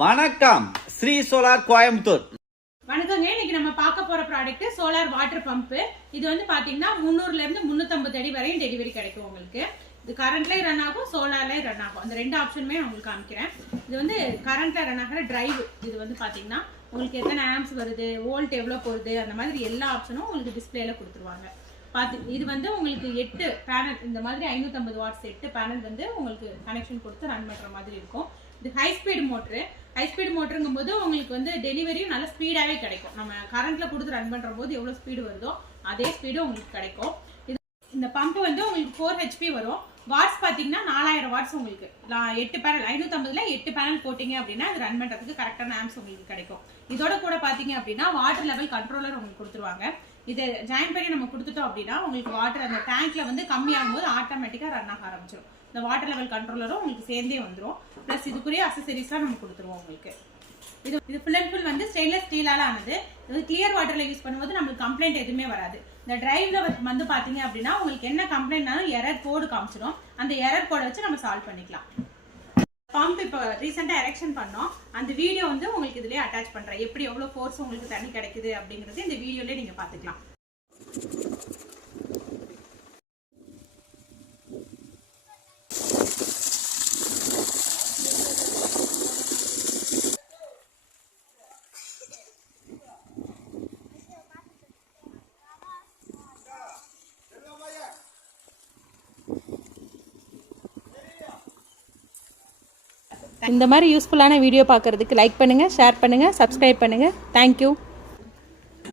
வணக்கம் ஸ்ரீ சோலார் கோயம்புத்தூர். வணக்கங்க. இன்னைக்கு நம்ம பார்க்க போற ப்ராடக்ட் சோலார் வாட்டர் பம்ப். இது வந்து பாத்தீங்கன்னா 300ல இருந்து 350 அடி வரையும் டெலிவரி கிடைக்கும் உங்களுக்கு. இது கரண்ட்லயே ரன் ஆகும், சோலார்லயே ரன் ஆகும். அந்த ரெண்டு ஆப்ஷனுமே நான் உங்களுக்கு காமிக்கிறேன். இது வந்து கரண்ட்ல ரன் ஆகிற டிரைவ். இது வந்து பாத்தீங்கன்னா உங்களுக்கு எத்தனை ஆம்ப்ஸ் வருது, வோல்ட் எவ்வளவு போகுது, அந்த மாதிரி எல்லா ஆப்ஷனும் உங்களுக்கு டிஸ்பிளேல கொடுத்துருவாங்க. இது வந்து உங்களுக்கு 8 பேனல், இந்த மாதிரி 550 வாட்ஸ் 8 பேனல் வந்து உங்களுக்கு கனெக்ஷன் கொடுத்து ரன் பண்ற மாதிரி இருக்கும். இது high speed motor. High speed மோட்டருங்கும் போது உங்களுக்கு வந்து டெலிவரியும் நல்ல ஸ்பீடாகவே கிடைக்கும். நம்ம கரண்ட்ல கொடுத்து ரன் பண்ற போது எவ்வளவு ஸ்பீடு வருதோ அதே ஸ்பீடு உங்களுக்கு கிடைக்கும். இந்த பம்ப் வந்து உங்களுக்கு 4 HP வரும். வாட்ஸ் பாத்தீங்கன்னா 4000 வாட்ஸ் உங்களுக்கு 8 பேனல் 550ல 8 பேனல் போட்டீங்க அப்படின்னா இது ரன் பண்றதுக்கு கரெக்டான ஆம்ப்ஸ் உங்களுக்கு கிடைக்கும். இதோட கூட பாத்தீங்க அப்படின்னா வாட்டர் லெவல் கண்ட்ரோலர் உங்களுக்கு கொடுத்துருவாங்க. இதை ஜாயின் பண்ணி நம்ம கொடுத்துட்டோம் அப்படின்னா உங்களுக்கு வாட்டர் அந்த டேங்க்ல வந்து கம்மியாகும் போது ஆட்டோமேட்டிக்கா ரன் ஆக ஆரம்பிச்சிடும். இந்த வாட்டர் லெவல் கண்ட்ரோலரும் உங்களுக்கு சேர்ந்தே வந்துடும். பிளஸ் இதுக்குரிய அக்சசரிஸ்லாம் நம்ம கொடுத்துருவோம் உங்களுக்கு. இது ஃபுல் அண்ட் ஃபுல் வந்து ஸ்டெயின்லெஸ் ஸ்டீலால ஆனது. இது கிளியர் வாட்டர்ல யூஸ் பண்ணும்போது நம்மளுக்கு கம்ப்ளைண்ட் எதுவுமே வராது. இந்த டிரைவ்ல வந்து பாத்தீங்க அப்படின்னா உங்களுக்கு என்ன கம்ப்ளைண்ட்னாலும் எரர் கோடு காமிச்சிடும். அந்த எரர் கோடை வச்சு நம்ம சால்வ் பண்ணிக்கலாம். பம்ப் இப்போ ரீசெண்டா எரெக்ஷன் பண்ணோம். அந்த வீடியோ வந்து உங்களுக்கு இதுலயே அட்டாச் பண்றேன். எப்படி எவ்வளவு ஃபோர்ஸ் உங்களுக்கு தண்ணி கிடைக்குது அப்படிங்கறது இந்த வீடியோலயே நீங்க பாத்துக்கலாம். இந்த மாதிரி யூஸ்ஃபுல்லான வீடியோ பார்க்குறதுக்கு லைக் பண்ணுங்கள், ஷேர் பண்ணுங்கள், சப்ஸ்கிரைப் பண்ணுங்கள். தேங்க்யூ.